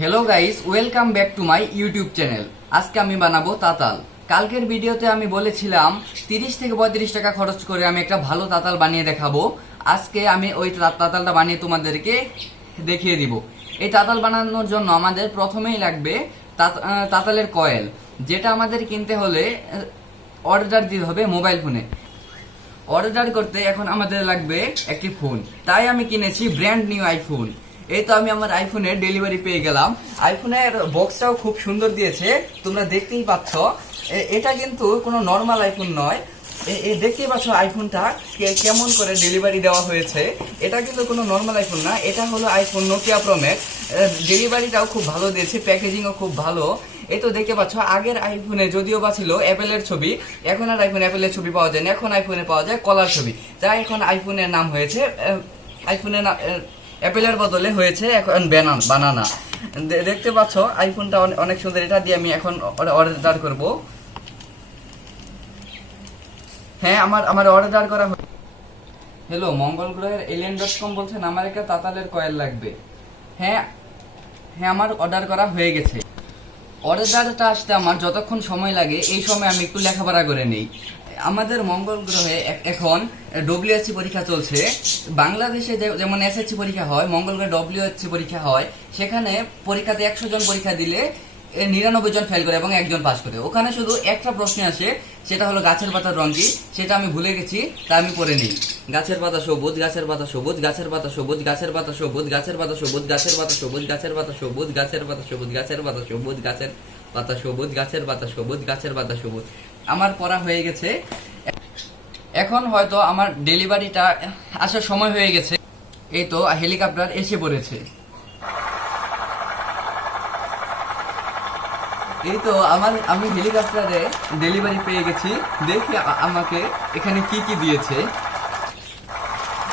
Hello guys, welcome back to my YouTube channel. আজকে আমি বানাবো তাতাল। কালকের ভিডিওতে আমি বলেছিলাম 30 থেকে 35 টাকা খরচ করে আমি একটা ভালো তাতাল বানিয়ে দেখাবো। আজকে আমি ওই তাতালটা বানিয়ে তোমাদেরকে দেখিয়ে দিব। এই তাতাল বানানোর জন্য আমাদের প্রথমেই লাগবে তাতালের কয়েল, যেটা আমাদের কিনতে হলে অর্ডার দিতে হবে মোবাইল ফোনে। অর্ডার করতে এখন আমাদের লাগবে একটি ফোন, তাই আমি কিনেছি ব্র্যান্ড নিউ আইফোন। এই তো আমি আমার আইফোনের ডেলিভারি পেয়ে গেলাম। আইফোনের বক্সটাও খুব সুন্দর দিয়েছে, তোমরা দেখতেই পাচ্ছ। এটা কিন্তু কোনো নর্মাল আইফোন নয়। দেখতেই পাচ্ছ আইফোনটা কেমন করে ডেলিভারি দেওয়া হয়েছে। এটা কিন্তু কোনো নর্মাল আইফোন না, এটা হলো আইফোন নোকিয়া প্রো ম্যাক্স। ডেলিভারিটাও খুব ভালো দিয়েছে, প্যাকেজিংও খুব ভালো। এই তো দেখতে পাচ্ছ, আগের আইফোনে যদিও বা ছিল অ্যাপেলের ছবি, এখন আর আইফোনে অ্যাপেলের ছবি পাওয়া যায় না, এখন আইফোনে পাওয়া যায় কলার ছবি। যা এখন আইফোনের নাম হয়েছে, আইফোনের অ্যাপেলের বদলে হয়েছে এখন বানানা। দেখতে পাচ্ছ আইফোনটা অনেক সুন্দর। এটা দিয়ে আমি এখন অর্ডার করব। হ্যাঁ, আমার অর্ডার করা। হ্যালো, মঙ্গল গ্রহের alien.com বলছেন, আমার একটা তাতালের কয়েল লাগবে। হ্যাঁ হ্যাঁ, আমার অর্ডার করা হয়ে গেছে। অর্ডারটা আসতে আমার যতক্ষণ সময় লাগে, এই সময় আমি একটু লেখাপড়া করে নেই। আমাদের মঙ্গল গ্রহে এখন ডব্লিউএসসি পরীক্ষা চলছে। বাংলাদেশে যেমন এসএসসি পরীক্ষা হয়, মঙ্গল গ্রহে ডব্লিউএসসি পরীক্ষা হয়। সেখানে পরীক্ষাতে 100 জন পরীক্ষা দিলে 99 জন ফেল করে এবং একজন পাস করে। ওখানে শুধু একটা প্রশ্ন আসে, সেটা হলো গাছের পাতার রং কি। সেটা আমি ভুলে গেছি, তা আমি পড়ে নিই। গাছের পাতা সবুজ, গাছের পাতা সবুজ, গাছের পাতা সবুজ, গাছের পাতা সবুজ, গাছের পাতা সবুজ, গাছের পাতা সবুজ, গাছের পাতা সবুজ, গাছের পাতা সবুজ, গাছের পাতা সবুজ, গাছের পাতা সবুজ, গাছের পাতা সবুজ, গাছের পাতা সবুজ। আমার পড়া হয়ে গেছে। এখন হয়তো আমার ডেলিভারিটা আসার সময় হয়ে গেছে। এই তো হেলিকপ্টার এসে পড়েছে। এই তো আমি হেলিকপ্টারে ডেলিভারি পেয়ে গেছি। দেখি আমাকে এখানে কি কি দিয়েছে।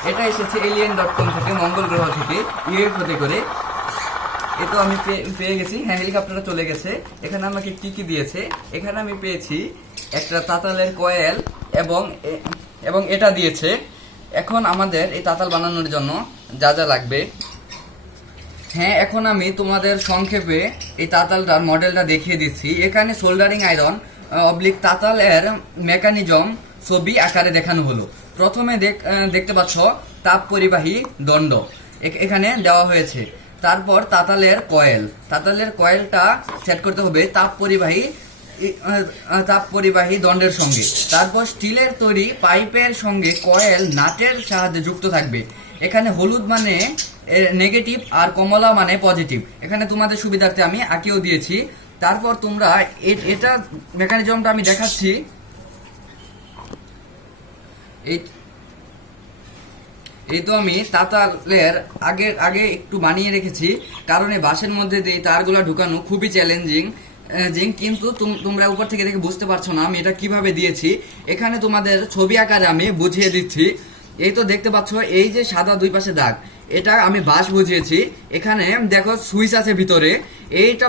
এটা এসেছে alien.com থেকে, মঙ্গল গ্রহ থেকে, ইউএফওতে করে। এই তো আমি পেয়ে গেছি। হ্যাঁ, হেলিকপ্টারটা চলে গেছে। এখানে আমাকে কি কি দিয়েছে, এখানে আমি পেয়েছি একটা তাতালের কয়েল এবং এটা দিয়েছে। এখন আমাদের এই তাতাল বানানোর জন্য যা যা লাগবে, হ্যাঁ, এখন আমি তোমাদের সংক্ষেপে এই তাতালটার মডেলটা দেখিয়ে দিচ্ছি। এখানে সোল্ডারিং আয়রন অবলিক তাতালের মেকানিজম ছবি আকারে দেখানো হলো। প্রথমে দেখতে পাচ্ছ তাপ পরিবাহী দণ্ড এখানে দেওয়া হয়েছে। তারপর তাতালের কয়েলটা সেট করতে হবে তাপ পরিবাহী দণ্ডের সঙ্গে। তারপর স্টিলের তৈরি পাইপের সঙ্গে কয়েল নাটের সাহায্যে যুক্ত থাকবে। এখানে হলুদ মানে নেগেটিভ আর কমলা মানে পজিটিভ। এখানে তোমাদের সুবিধার্থে আমি আঁকিয়েও দিয়েছি। তারপর তোমরা এটা মেকানিজমটা আমি দেখাচ্ছি। এই তো আমি তাতালের আগে একটু বানিয়ে রেখেছি, কারণ এই বাঁশের মধ্যে দিয়ে তারগুলা ঢুকানো খুবই চ্যালেঞ্জিং। কিন্তু তোমরা উপর থেকে দেখে বুঝতে পারছো না আমি এটা কিভাবে দিয়েছি। এখানে তোমাদের ছবি আকারে আমি বুঝিয়ে দিচ্ছি। এই তো দেখতে পাচ্ছ, এই যে সাদা দুই পাশে দাগ, এটা আমি বাঁশ বুঝিয়েছি। এখানে দেখো সুইচ আছে ভিতরে, এইটা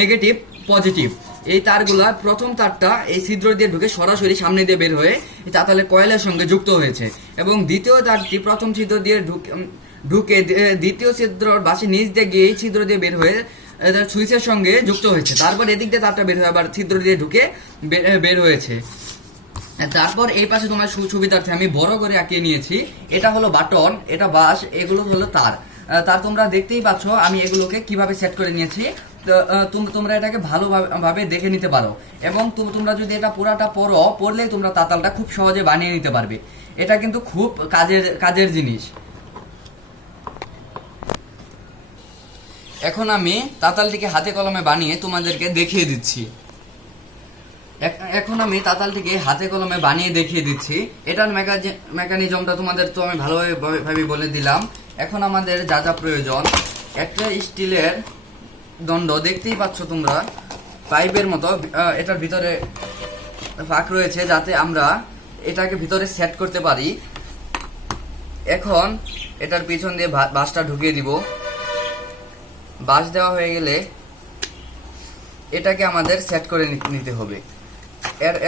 নেগেটিভ পজিটিভ। এই তারগুলা প্রথম তারটা এই ছিদ্র দিয়ে ঢুকে সরাসরি সামনে দিয়ে বের হয়ে এই তাতালের কয়েলের সঙ্গে যুক্ত হয়েছে, এবং দ্বিতীয় তারটি প্রথম ছিদ্র দিয়ে ঢুকে দ্বিতীয় ছিদ্রর বাসে নিচ দিয়ে গিয়ে এই ছিদ্র দিয়ে বের হয়ে সুইচের সঙ্গে যুক্ত হয়েছে। তারপর এদিক দিয়ে তারটা বের হয়ে আবার ছিদ্র দিয়ে ঢুকে বের হয়েছে। তারপর এই পাশে তোমার সুবিধার্থে আমি বড় করে আঁকিয়ে নিয়েছি। এটা হলো বাটন, এটা বাঁশ, এগুলো হলো তার। তোমরা দেখতেই পাচ্ছ আমি এগুলোকে কিভাবে সেট করে নিয়েছি। তোমরা এটাকে ভালোভাবে দেখে নিতে পারো, এবং তোমরা যদি এটা পুরাটা পড়লে তোমরা তাতালটা খুব সহজে বানিয়ে নিতে পারবে। এটা কিন্তু খুব কাজের জিনিস। এখন আমি তাতালটিকে হাতে কলমে বানিয়ে তোমাদেরকে দেখিয়ে দিচ্ছি। এটার মেকানিজমটা তোমাদের তো আমি ভালোভাবে বলে দিলাম। এখন আমাদের যা যা প্রয়োজন, একটা স্টিলের দণ্ড দেখতেই পাচ্ছ তোমরা, পাইপের মতো। এটার ভিতরে ফাঁক রয়েছে যাতে আমরা এটাকে ভিতরে সেট করতে পারি। এখন এটার পিছন দিয়ে বাঁশটা ঢুকিয়ে দিব। বাঁশ দেওয়া হয়ে গেলে এটাকে আমাদের সেট করে নিতে হবে।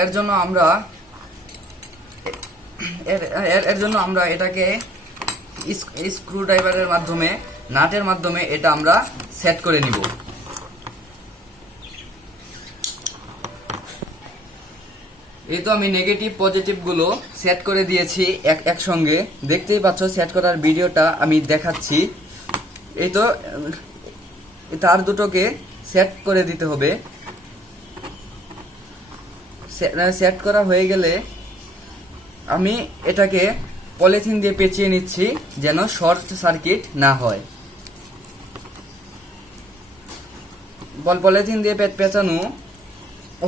এর জন্য আমরা এটাকে স্ক্রু ড্রাইভারের মাধ্যমে নাটের মাধ্যমে এটা আমরা সেট করে নিব। এই তো আমি নেগেটিভ পজিটিভ গুলো সেট করে দিয়েছি একসঙ্গে, দেখতেই পাচ্ছ সেট করার ভিডিওটা আমি দেখাচ্ছি। এই তো তার দুটোকে সেট করে দিতে হবে। সেট করা হয়ে গেলে আমি এটাকে পলিথিন দিয়ে পেঁচিয়ে নিচ্ছি যেন শর্ট সার্কিট না হয়। পলিথিন দিয়ে পেঁচানো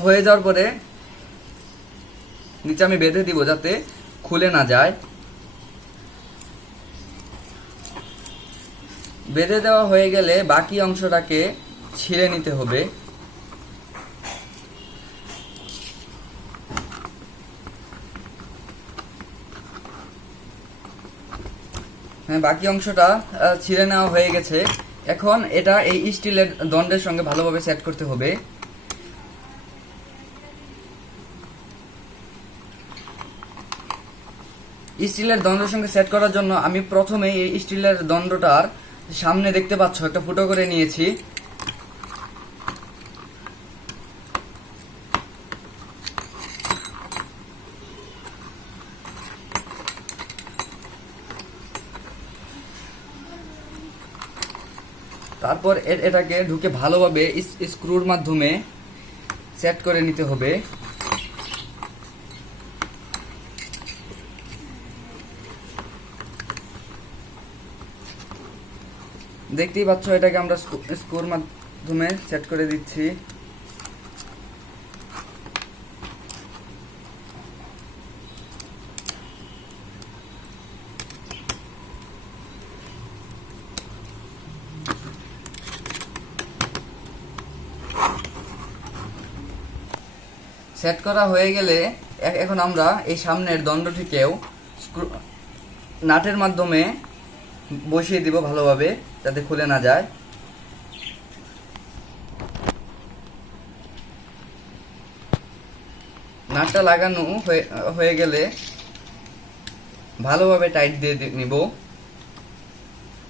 হয়ে যাওয়ার পরে নিচে আমি বেঁধে দিব যাতে খুলে না যায়। বেঁধে দেওয়া হয়ে গেলে বাকি অংশটাকে ছিঁড়ে নিতে হবে। হ্যাঁ, বাকি অংশটা ছিঁড়ে নেওয়া হয়ে গেছে। এখন এটা এই স্টিলের দণ্ডের সঙ্গে ভালোভাবে সেট করতে হবে। স্টিলের দণ্ডের সঙ্গে সেট করার জন্য আমি প্রথমে এই স্টিলের দণ্ডটার সামনে দেখতে পাচ্ছ একটা ফুটো করে নিয়েছি। তারপর এটাকে ঢুকে ভালোভাবে স্ক্রুর মাধ্যমে সেট করে নিতে হবে। দেখতেই পাচ্ছ এটাকে আমরা স্ক্রুর মাধ্যমে সেট করে দিচ্ছি। সেট করা হয়ে গেলে এখন আমরা এই সামনের দণ্ডটিকেও নাটের মাধ্যমে বসিয়ে দিব ভালোভাবে যাতে খুলে না যায়। নাটটা লাগানো হয়ে গেলে ভালোভাবে টাইট দিয়ে নিব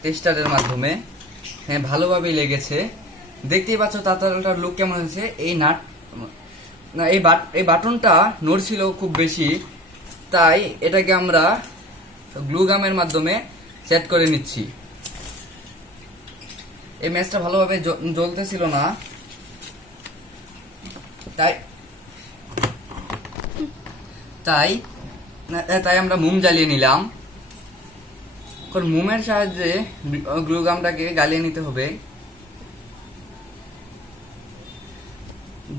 টেস্টারের মাধ্যমে। হ্যাঁ, ভালোভাবেই লেগেছে। দেখতেই পাচ্ছ তাতালটার লুক কেমন হয়েছে। এই নাট না এই বাটনটা নড়ছিল খুব বেশি, তাই এটাকে আমরা গ্লু গামের মাধ্যমে সেট করে নিচ্ছি। এই ম্যাচটা ভালোভাবে জ্বলতেছিল না, তাই তাই তাই আমরা মোম জ্বালিয়ে নিলাম। এখন মোমের সাহায্যে গ্লু গামটাকে গালিয়ে নিতে হবে।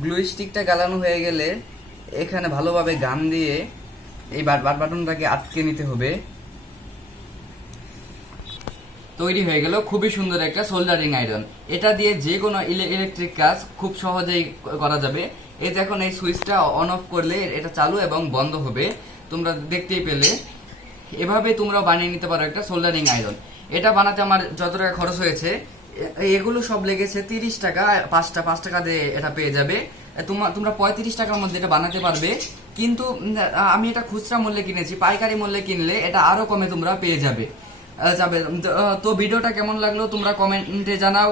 গ্লু স্টিকটা গালানো হয়ে গেলে এখানে ভালোভাবে গাম দিয়ে এই বাটনটাকে আটকে নিতে হবে। তৈরি হয়ে গেল খুবই সুন্দর একটা সোল্ডারিং আয়রন। এটা দিয়ে যে কোনো ইলেকট্রিক কাজ খুব সহজেই করা যাবে। এই দেখুন, এই সুইচটা অন অফ করলে এটা চালু এবং বন্ধ হবে, তোমরা দেখতেই পেলে। এভাবে তোমরা বানিয়ে নিতে পারো একটা সোল্ডারিং আয়রন। এটা বানাতে আমার যত টাকা খরচ হয়েছে এগুলো সব লেগেছে 30 টাকা। 5 টাকা দিয়ে এটা পেয়ে যাবে। তোমরা 35 টাকার মধ্যে এটা বানাতে পারবে। কিন্তু আমি এটা খুচরা মূল্যে কিনেছি, পাইকারি মূল্যে কিনলে এটা আরো কমে তোমরা পেয়ে যাবে। তো ভিডিওটা কেমন লাগলো তোমরা কমেন্টে জানাও।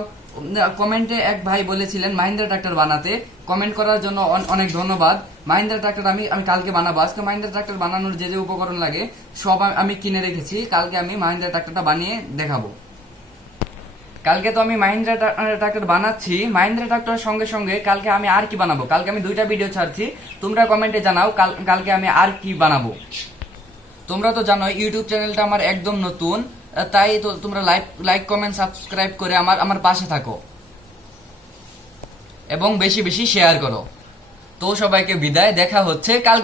কমেন্টে এক ভাই বলেছিলেন মাহিন্দ্রা ট্রাক্টর বানাতে, কমেন্ট করার জন্য অনেক ধন্যবাদ। মাহিন্দ্রা ট্রাক্টর আমি কালকে বানাবো। আজকে মাহিন্দ্রা ট্রাক্টর বানানোর যে উপকরণ লাগে সব আমি কিনে রেখেছি। কালকে আমি মাহিন্দ্রা ট্রাক্টরটা বানিয়ে দেখাবো। কালকে তো আমি মাহিন্দ্রা ট্রাক্টর বানাচ্ছি, মাহিন্দ্রা ট্রাক্টরের সঙ্গে সঙ্গে কালকে আমি আর কি বানাবো। কালকে আমি 2টা ভিডিও ছাড়ছি, তোমরা কমেন্টে জানাও কালকে আমি আর কি বানাবো। তোমরা তো জানো ইউটিউব চ্যানেলটা আমার একদম নতুন, তাই তো তোমরা লাইক কমেন্ট সাবস্ক্রাইব করে আমার পাশে থাকো এবং বেশি বেশি শেয়ার করো। তো সবাইকে বিদায়, দেখা হচ্ছে কালকে।